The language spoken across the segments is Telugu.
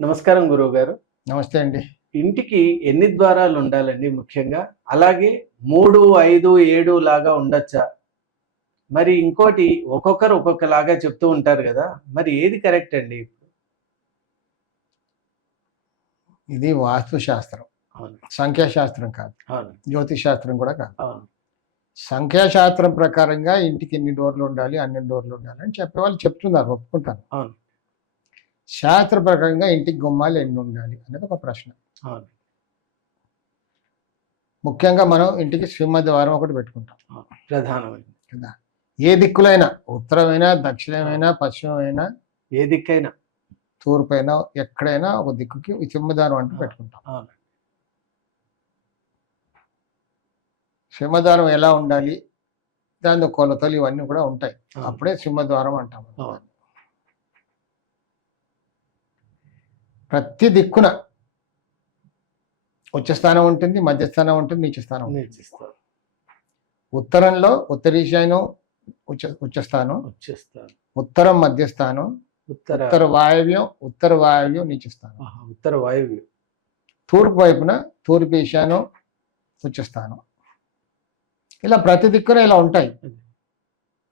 నమస్కారం గురువు గారు. నమస్తే అండి. ఇంటికి ఎన్ని ద్వారాలు ఉండాలండి ముఖ్యంగా? అలాగే 3, 5, 7 లాగా ఉండొచ్చా? మరి ఇంకోటి ఒక్కొక్కరు ఒక్కొక్కలాగా చెప్తూ ఉంటారు గదా! మరి ఏది కరెక్ట్ అండి? ఇది వాస్తు శాస్త్రం. అవును. సంఖ్యాశాస్త్రం కాదు. అవును. జ్యోతిష్ శాస్త్రం కూడా కాదు. అవును. సంఖ్యాశాస్త్రం ప్రకారంగా ఇంటికి ఇన్ని డోర్లు ఉండాలి, అన్ని డోర్లు ఉండాలి అని చెప్పేవాళ్ళు చెప్తున్నారు, ఒప్పుకుంటాను. అవును. శాస్త్ర ప్రకారంగా ఇంటికి గుమ్మాలు ఎన్ని ఉండాలి అనేది ఒక ప్రశ్న. అవును. ముఖ్యంగా మనం ఇంటికి సింహద్వారం ఒకటి పెట్టుకుంటాం అవును. ప్రధానమైనది. కదా. ఏ దిక్కులైనా, ఉత్తరమైనా, దక్షిణమైనా, పశ్చిమమైనా, ఏ దిక్కైనా. తూర్పైనా, ఎక్కడైనా ఒక దిక్కుకి ఈ సింహద్వారం అంటూ పెట్టుకుంటాం. అవును. సింహద్వారం ఎలా ఉండాలి, దాని కొలతలు ఇవన్నీ కూడా ఉంటాయి. అవును. అప్పుడే సింహద్వారం అంటాం. అవును. ప్రతి దిక్కున ఉచ్చ స్థానం ఉంటుంది, మధ్యస్థానం ఉంటుంది, నీచ స్థానం ఉంటుంది. నేర్చిస్తారు. ఉత్తరంలో ఉత్తరీశానం ఉచ్చస్థానం, వచ్చేస్తారు. ఉత్తరం మధ్యస్థానం, ఉత్తర వాయవ్యం నీచ స్థానం, ఉత్తర వాయువ్యం. తూర్పు వైపున తూర్పు ఈశానం ఉచ్చస్థానం. ఇలా ప్రతి దిక్కున ఇలా ఉంటాయి.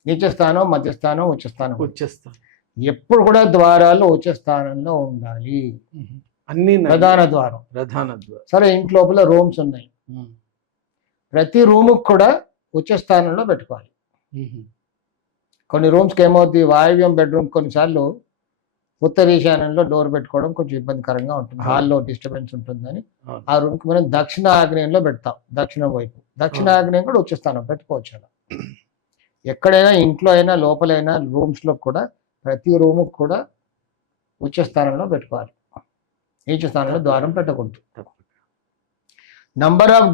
నీచ స్థానం, మధ్యస్థానం, ఉచ్చస్థానం. వచ్చేస్తారు. ఎప్పుడు కూడా ద్వారాలు ఉచ్చస్థానంలో ఉండాలి. అన్ని ప్రధాన ద్వారం. ప్రధాన ద్వారం. సరే, ఇంటి లోపల రూమ్స్ ఉన్నాయి, ప్రతి రూముకు కూడా ఉచ్చస్థానంలో పెట్టుకోవాలి. కొన్ని రూమ్స్కి ఏమవుతుంది, వాయవ్యం బెడ్రూమ్ కొన్నిసార్లు ఉత్తర ఈశాన్యంలో డోర్ పెట్టుకోవడం కొంచెం ఇబ్బందికరంగా ఉంటుంది, హాల్లో డిస్టర్బెన్స్ ఉంటుందని ఆ రూమ్కి మనం దక్షిణ ఆగ్నేయంలో పెడతాం. దక్షిణం వైపు దక్షిణ ఆగ్నేయం కూడా ఉచ్చస్థానం పెట్టుకోవచ్చు. అలా ఎక్కడైనా, ఇంట్లో అయినా, లోపలైనా, రూమ్స్లో కూడా ప్రతి రూముకు కూడా ఉచ్చస్థానంలో పెట్టుకోవాలి. నీచ స్థానంలో ద్వారం పెట్టకూడదు. నంబర్ ఆఫ్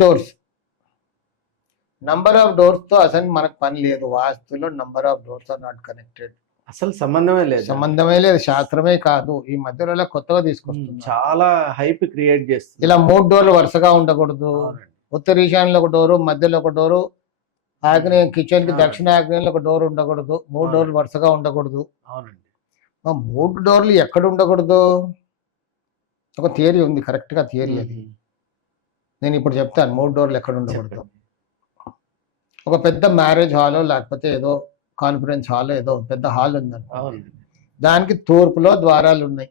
డోర్స్తో అసలు మనకు పని లేదు. వాస్తులో number of doors are not connected. అసలు సంబంధమే లేదు. శాస్త్రమే కాదు, ఈ మధ్యలో కొత్తగా తీసుకొస్తుంది, చాలా హైప్ క్రియేట్ చేస్తుంది. ఇలా 3 డోర్లు వరుసగా ఉండకూడదు. ఉత్తర ఈశాన్యంలో ఒక డోరు, మధ్యలో ఒక డోరు, ఆగ్నేయం కిచెన్ కి దక్షిణ ఆగ్నేయంలో ఒక డోర్ ఉండకూడదు. 3 డోర్లు వరుసగా ఉండకూడదు. అవునండి. 3 డోర్లు ఎక్కడ ఉండకూడదు, ఒక థియరీ ఉంది, కరెక్ట్ గా థియరీ అది. నేను ఇప్పుడు చెప్తాను 3 డోర్లు ఎక్కడ ఉండకూడదు. ఒక పెద్ద మ్యారేజ్ హాల్ లేకపోతే ఏదో కాన్ఫరెన్స్ హాల్, ఏదో పెద్ద హాల్ ఉందండి, దానికి తూర్పులో ద్వారాలు ఉన్నాయి.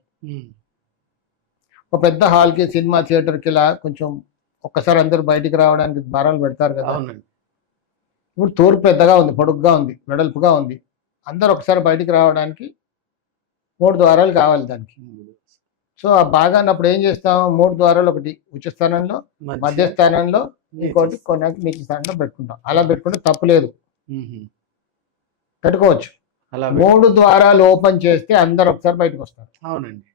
ఒక పెద్ద హాల్ కి, సినిమా థియేటర్ కి ఇలా కొంచెం ఒక్కసారి అందరూ బయటికి రావడానికి ద్వారాలు పెడతారు కదా. ఇప్పుడు తూర్పు పెద్దగా ఉంది, పొడుగ్గా ఉంది, వెడల్పుగా ఉంది, అందరు ఒకసారి బయటికి రావడానికి 3 ద్వారాలు కావాలి దానికి. సో ఆ బాగా అన్నప్పుడు ఏం చేస్తాం, 3 ద్వారాలు, ఒకటి ఉచ్చ స్థానంలో, మధ్య స్థానంలో, ఇంకోటి కొన్నాకి నీచ స్థానంలో పెట్టుకుంటాం. అలా పెట్టుకుంటే తప్పులేదు, పెట్టుకోవచ్చు. 3 ద్వారాలు ఓపెన్ చేస్తే అందరు ఒకసారి బయటకు వస్తారు. అవునండి.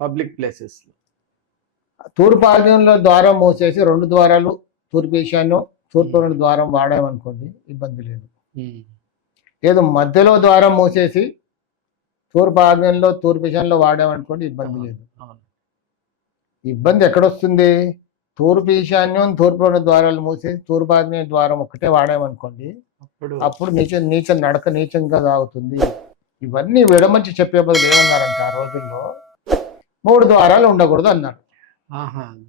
Public places. తూర్పు ఆగ్నేయంలో ద్వారం మూసేసి 2 ద్వారాలు తూర్పు ఈశాన్యం, తూర్పు 2 ద్వారం వాడామనుకోండి, ఇబ్బంది లేదు. లేదు, మధ్యలో ద్వారం మూసేసి తూర్పు ఆగ్నేయంలో, తూర్పు ఈశాన్యంలో వాడామనుకోండి, ఇబ్బంది లేదు. ఇబ్బంది ఎక్కడొస్తుంది, తూర్పు ఈశాన్యం, తూర్పు 2 ద్వారాలు మూసేసి తూర్పు ఆగ్నేయ ద్వారం ఒక్కటే వాడామనుకోండి, అప్పుడు నీచంగా సాగుతుంది. ఇవన్నీ విడమర్చి చెప్పే బదులు ఏమన్నారంటే, ఆ రోజుల్లో 3 ద్వారాలు ఉండకూడదు అన్నారు.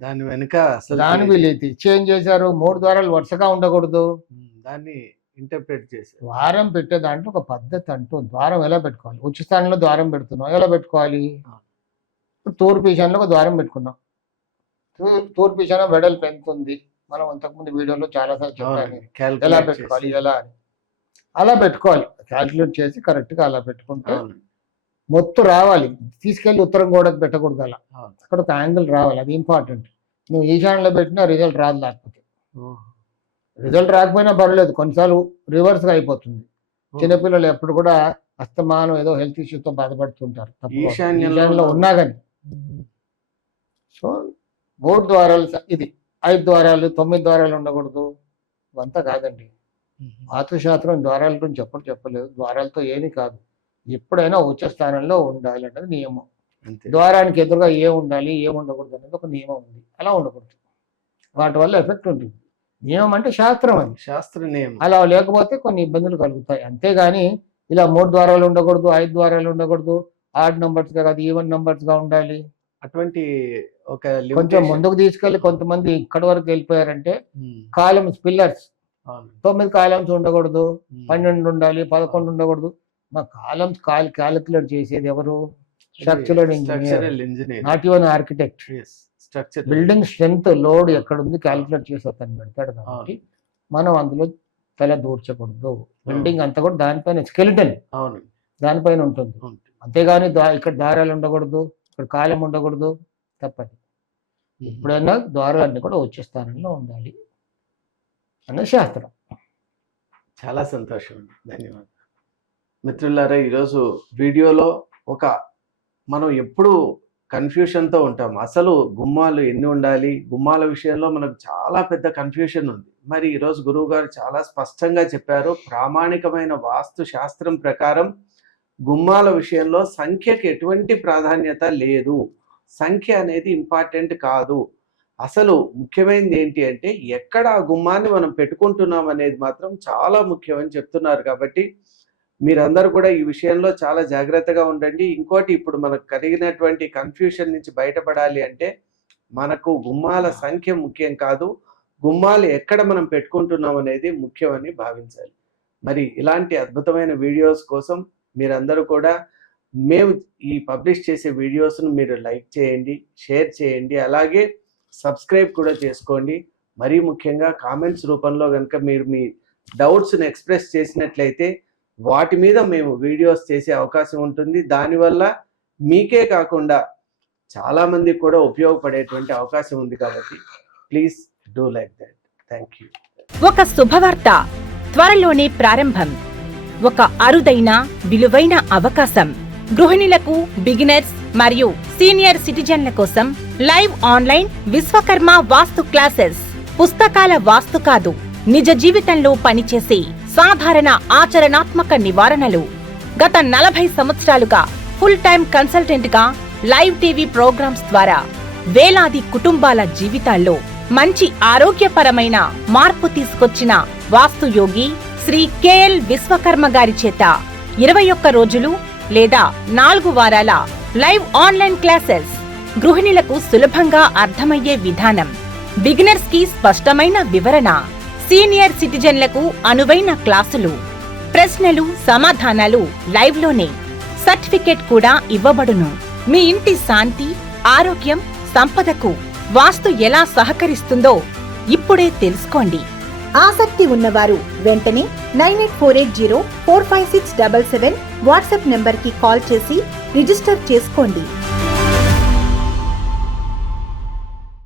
దాని వెనుక దాని వీలైతే చేంజ్ చేశారు. 3 ద్వారాలు వరుసగా ఉండకూడదు, దాన్ని ఇంటర్ప్రిట్ చేసి ద్వారం పెట్టే దాంట్లో ఒక పద్ధతి అంటూ, ద్వారం ఎలా పెట్టుకోవాలి. ఉచ్చ స్థానంలో ద్వారం పెడుతున్నాం, ఎలా పెట్టుకోవాలి. తూర్పు ఈశాన్యంలో ఒక ద్వారం పెట్టుకున్నాం. తూర్పు ఈశాన్యం వెడల్పు ఎంత ఉంది, మనం అంతకుముందు వీడియోలో చాలాసార్లు చెప్పాను ఎలా పెట్టుకోవాలి, ఎలా అని. అలా పెట్టుకోవాలి, క్యాల్కులేట్ చేసి కరెక్ట్గా అలా పెట్టుకుంటే మొత్తం రావాలి. తీసుకెళ్ళి ఉత్తరం గోడకు పెట్టకూడదు, అలా అక్కడ ఒక యాంగిల్ రావాలి, అది ఇంపార్టెంట్. నువ్వు ఈశాన్యంలో పెట్టినా రిజల్ట్ రాదు. లేకపోతే రిజల్ట్ రాకపోయినా పర్లేదు, కొన్నిసార్లు రివర్స్గా అయిపోతుంది. చిన్నపిల్లలు ఎప్పుడు కూడా అస్తమానం ఏదో హెల్త్ ఇష్యూతో బాధపడుతుంటారు ఈశాన్యంలో ఉన్నా కానీ. సో 3 ద్వారాలు, ఇది 5 ద్వారాలు, 9 ద్వారాలు ఉండకూడదు, ఇవంతా కాదండి. వాస్తుశాస్త్రం ద్వారాల గురించి ఎప్పుడు చెప్పలేదు, ద్వారాలతో ఏమీ కాదు. ఎప్పుడైనా ఉచ్చ స్థానంలో ఉండాలి అనేది నియమం. ద్వారానికి ఎదురుగా ఏం ఉండాలి, ఏం ఉండకూడదు అనేది ఒక నియమం ఉంది. అలా ఉండకూడదు, వాటి వల్ల ఎఫెక్ట్ ఉంటుంది. నియమం అంటే శాస్త్రం, అది శాస్త్ర నియమం. అలా లేకపోతే కొన్ని ఇబ్బందులు కలుగుతాయి. అంతేగాని ఇలా 3 ద్వారాలు ఉండకూడదు, 5 ద్వారాలు ఉండకూడదు, ఆడ్ నంబర్స్ గా కాదు ఈవెన్ నంబర్స్ గా ఉండాలి. అటువంటి ఒక కొంచెం లిమిటేషన్. ముందుకు తీసుకెళ్లి కొంతమంది ఇక్కడ వరకు వెళ్ళిపోయారంటే ఉమ్, కాలమ్స్ పిల్లర్స్ అవును. 9 కాలమ్స్ ఉండకూడదు, ఉమ్, 12 ఉండాలి, 11 ఉండకూడదు. మా కాలమ్స్ క్యాలిక్యులేట్ చేసేది ఎవరు? Structural engineer, structural engineer. Not even architect. Structure building strength load ఎక్కడ ఉంది క్యాలిక్యులేట్ చేసి అతను పెడతాడు కాబట్టి మనం అందులో తల దూర్చకూడదు. బిల్డింగ్ అంతా కూడా దానిపైన స్కెలిటన్ అవును. దానిపైన ఉంటుంది. అవును. అంతేగాని ఇక్కడ దారాలు ఉండకూడదు, ఇక్కడ కాలం ఉండకూడదు, తప్పది. ఉమ్, ఎప్పుడైనా ద్వారాలన్నీ కూడా వచ్చే స్థానంలో ఉండాలి అనే శాస్త్రం. చాలా సంతోషం అండి, ధన్యవాదాలు. మిత్రులారా, ఈరోజు వీడియోలో మనం ఎప్పుడు కన్ఫ్యూషన్తో ఉంటాం. అసలు గుమ్మాలు ఎన్ని ఉండాలి, గుమ్మాల విషయంలో మనకు చాలా పెద్ద కన్ఫ్యూషన్ ఉంది. మరి ఈరోజు గురువు గారు చాలా స్పష్టంగా చెప్పారు. ప్రామాణికమైన వాస్తు శాస్త్రం ప్రకారం గుమ్మాల విషయంలో సంఖ్యకి ఎటువంటి ప్రాధాన్యత లేదు. సంఖ్య అనేది ఇంపార్టెంట్ కాదు. అసలు ముఖ్యమైనది ఏంటి అంటే ఎక్కడ ఆ గుమ్మాన్ని మనం పెట్టుకుంటున్నాం అనేది మాత్రం చాలా ముఖ్యమని చెప్తున్నారు. కాబట్టి మీరందరూ కూడా ఈ విషయంలో చాలా జాగ్రత్తగా ఉండండి. ఇంకోటి, ఇప్పుడు మనకు కలిగినటువంటి కన్ఫ్యూషన్ నుంచి బయటపడాలి అంటే మనకు గుమ్మాల సంఖ్య ముఖ్యం కాదు, గుమ్మాలు ఎక్కడ మనం పెట్టుకుంటున్నాం అనేది ముఖ్యమని భావించాలి. మరి ఇలాంటి అద్భుతమైన వీడియోస్ కోసం మీరందరూ కూడా మేము ఈ పబ్లిష్ చేసే వీడియోస్ను మీరు లైక్ చేయండి, షేర్ చేయండి, అలాగే సబ్స్క్రైబ్ కూడా చేసుకోండి. మరీ ముఖ్యంగా కామెంట్స్ రూపంలో కనుక మీరు మీ డౌట్స్ని ఎక్స్ప్రెస్ చేసినట్లయితే వాటి మీద మేము వీడియోస్ చేసే అవకాశం ఉంటుంది. దానివల్ల మీకే కాకుండా చాలామందికి కూడా ఉపయోగపడేటువంటి అవకాశం ఉంది. కాబట్టి please do like that. Thank you. ఒక శుభవార్త త్వరలోనే ప్రారంభం. ఒక అరుదైన విలువైన అవకాశం. గృహిణులకు, బిగినర్స్ మరియు సీనియర్ సిటిజన్ల కోసం లైవ్ ఆన్లైన్ విశ్వకర్మ వాస్తు క్లాసెస్. పుస్తకాల వాస్తు కాదు, నిజ జీవితంలో పనిచేసే సాధారణ ఆచరణాత్మక నివారణలు. గత 40 సంవత్సరాలుగా ఫుల్ టైం కన్సల్టెంట్ గా లైవ్ టీవీ ప్రోగ్రామ్స్ ద్వారా వేలాది కుటుంబాల జీవితాల్లో మంచి ఆరోగ్యపరమైన మార్పు తీసుకొచ్చిన వాస్తు యోగి శ్రీ కెఎల్ విశ్వకర్మ గారి చేత 21 రోజులు లేదా 4 వారాల లైవ్ ఆన్లైన్ క్లాసెస్. గృహిణులకు సులభంగా అర్థమయ్యే విధానం, బిగినర్స్ కి స్పష్టమైన వివరణ, సీనియర్ సిటిజన్లకు అనువైన క్లాసులు, ప్రశ్నలు సమాధానాలు లైవ్ లోనే. సర్టిఫికేట్ కూడా ఇవ్వబడును. మీ ఇంటి శాంతి, ఆరోగ్యం, సంపదకు వాస్తు ఎలా సహకరిస్తుందో ఇప్పుడే తెలుసుకోండి. ఆసక్తి ఉన్నవారు వెంటనే 9848045677 వాట్సాప్ నెంబర్కి కాల్ చేసి రిజిస్టర్ చేసుకోండి.